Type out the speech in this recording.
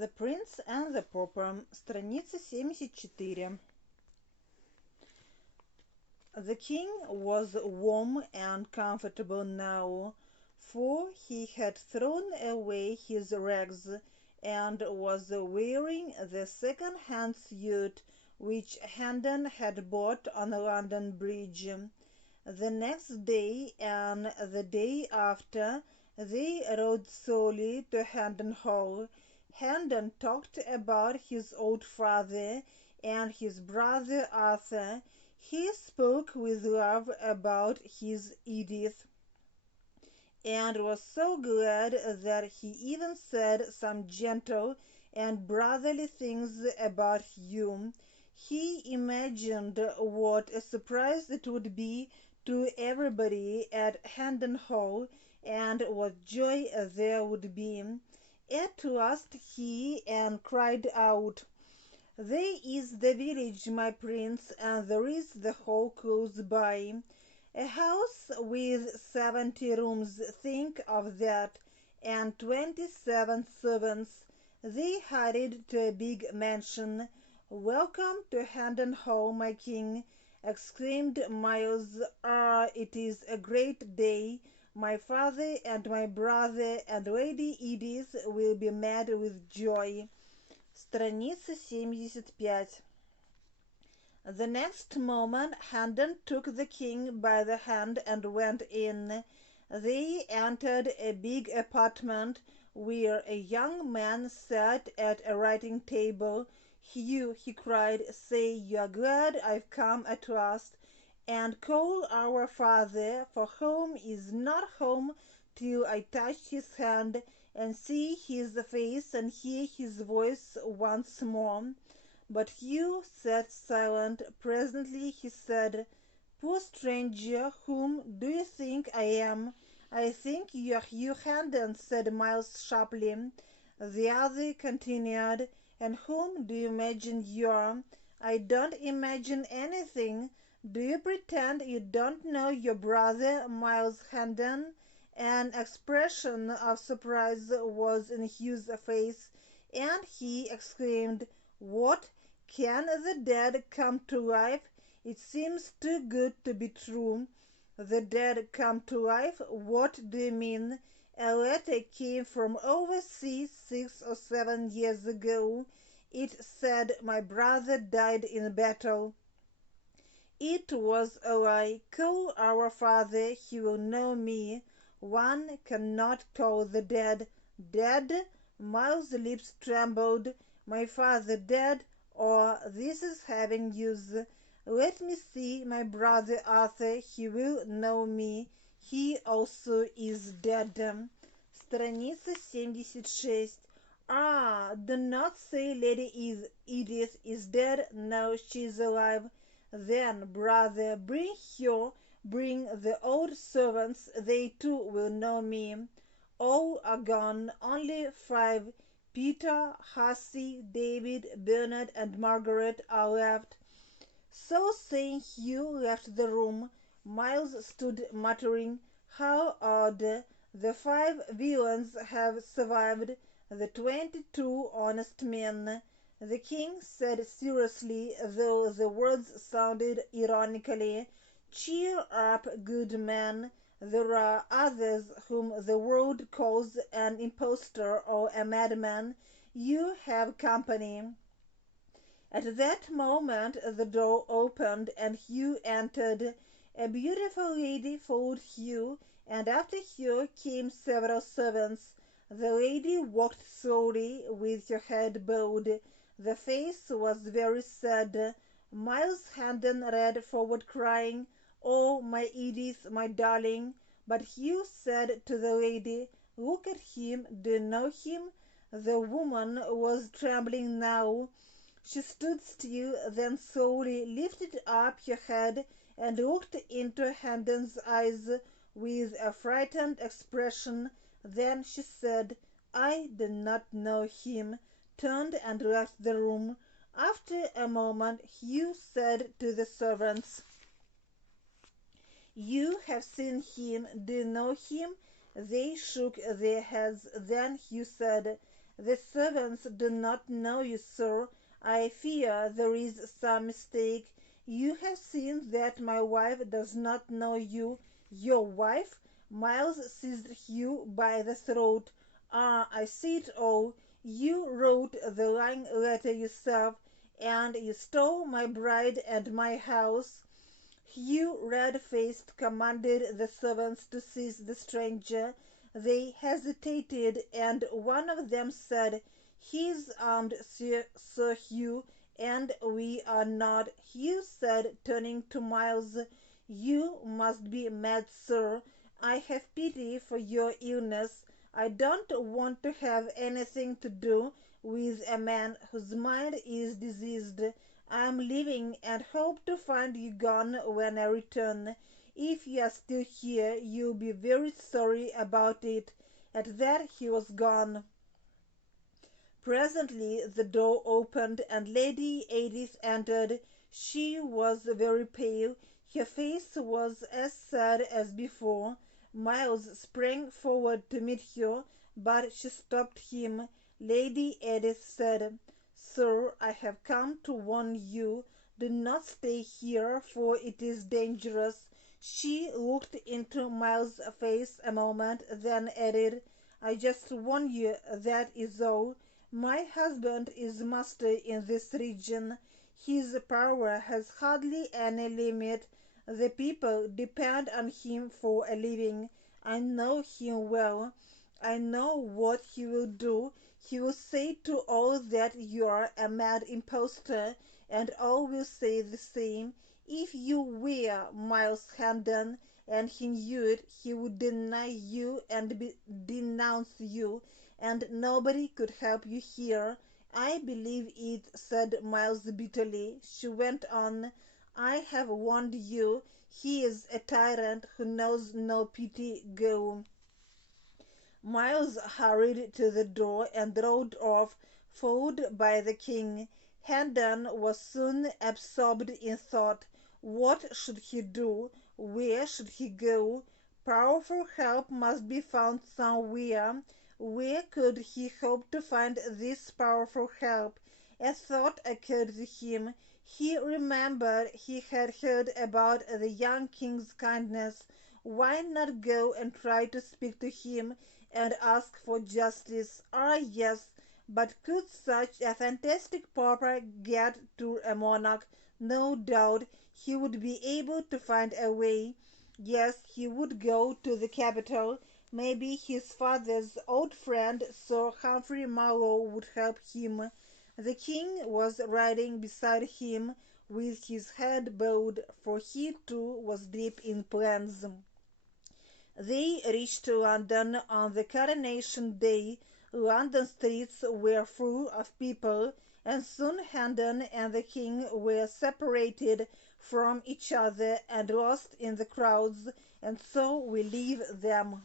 The Prince and the Pauper, страница 74. The king was warm and comfortable now, for he had thrown away his rags and was wearing the second-hand suit which Hendon had bought on London Bridge. The next day and the day after they rode slowly to Hendon Hall. Hendon talked about his old father and his brother Arthur. He spoke with love about his Edith, and was so glad that he even said some gentle and brotherly things about Hugh. He imagined what a surprise it would be to everybody at Hendon Hall, and what joy there would be. At last he cried out, "There is the village, my prince, and there is the hall close by. A house with 70 rooms, think of that, and 27 servants." They hurried to a big mansion. "Welcome to Hendon Hall, my king," exclaimed Miles. "Ah, it is a great day. My father and my brother and Lady Edith will be mad with joy." Страница 75. The next moment Hendon took the king by the hand and went in. They entered a big apartment where a young man sat at a writing table. "Hugh," he cried, "say you are glad I've come at last, and call our father, for home is not home till I touch his hand and see his face and hear his voice once more." But Hugh sat silent. Presently he said, "Poor stranger, whom do you think I am?" "I think you are Hugh Hendon," said Miles sharply. The other continued, "And whom do you imagine you are?" "I don't imagine anything. Do you pretend you don't know your brother, Miles Hendon?" An expression of surprise was in Hugh's face, and he exclaimed, "What? Can the dead come to life? It seems too good to be true." "The dead come to life? What do you mean?" "A letter came from overseas 6 or 7 years ago. It said my brother died in battle." "It was a lie. Call our father, he will know me." "One cannot call the dead." "Dead?" Miles' lips trembled. "My father dead? Oh, this is having news. Let me see my brother Arthur, he will know me. He also is dead." Страница 76. "Ah, do not say Lady Edith is dead. No, she is alive." "Then, brother, bring her, bring the old servants, they too will know me." "All are gone, only 5. Peter, Hussey, David, Bernard, and Margaret are left." So saying, Hugh left the room. Miles stood muttering, "How odd! The 5 villains have survived, the 22 honest men." The king said seriously, though the words sounded ironically, "Cheer up, good man. There are others whom the world calls an impostor or a madman. You have company." At that moment the door opened and Hugh entered. A beautiful lady followed Hugh, and after her came several servants. The lady walked slowly, with her head bowed. The face was very sad. Miles Hendon ran forward crying, "Oh, my Edith, my darling!" But Hugh said to the lady, "Look at him. Do you know him?" The woman was trembling now. She stood still, then slowly lifted up her head and looked into Hendon's eyes with a frightened expression. Then she said, "I do not know him," turned and left the room. After a moment Hugh said to the servants, "You have seen him. Do you know him?" They shook their heads. Then Hugh said, The servants do not know you, sir. I fear there is some mistake. You have seen that my wife does not know you. Your wife? Miles seized Hugh by the throat. Ah, I see it all. You wrote the lying letter yourself, and you stole my bride and my house. Hugh, red-faced, commanded the servants to seize the stranger. They hesitated, and one of them said, "He is armed, Sir Hugh, and we are not." Hugh said, turning to Miles, "You must be mad, sir. I have pity for your illness. I don't want to have anything to do with a man whose mind is diseased. I am leaving, and hope to find you gone when I return. If you are still here, you'll be very sorry about it." At that he was gone. Presently the door opened, and Lady Edith entered. She was very pale. Her face was as sad as before. Miles sprang forward to meet her, but she stopped him. Lady Edith said, "Sir, I have come to warn you. Do not stay here, for it is dangerous." She looked into Miles's face a moment, then added, "I just warn you, that is all. My husband is master in this region. His power has hardly any limit. The people depend on him for a living. I know him well. I know what he will do. He will say to all that you are a mad impostor, and all will say the same. If you were Miles Hendon, and he knew it, he would deny you and denounce you, and nobody could help you here." "I believe it," said Miles bitterly. She went on, "I have warned you. He is a tyrant who knows no pity. Go." Miles hurried to the door and rode off, followed by the king. Hendon was soon absorbed in thought. What should he do? Where should he go? Powerful help must be found somewhere. Where could he hope to find this powerful help? A thought occurred to him. He remembered he had heard about the young king's kindness. Why not go and try to speak to him and ask for justice? Ah, yes, but could such a fantastic pauper get to a monarch? No doubt he would be able to find a way. Yes, he would go to the capital. Maybe his father's old friend Sir Humphrey Marlowe would help him. The king was riding beside him with his head bowed, for he too was deep in plans. They reached London on the coronation day. London streets were full of people, and soon Hendon and the king were separated from each other and lost in the crowds, and so we leave them.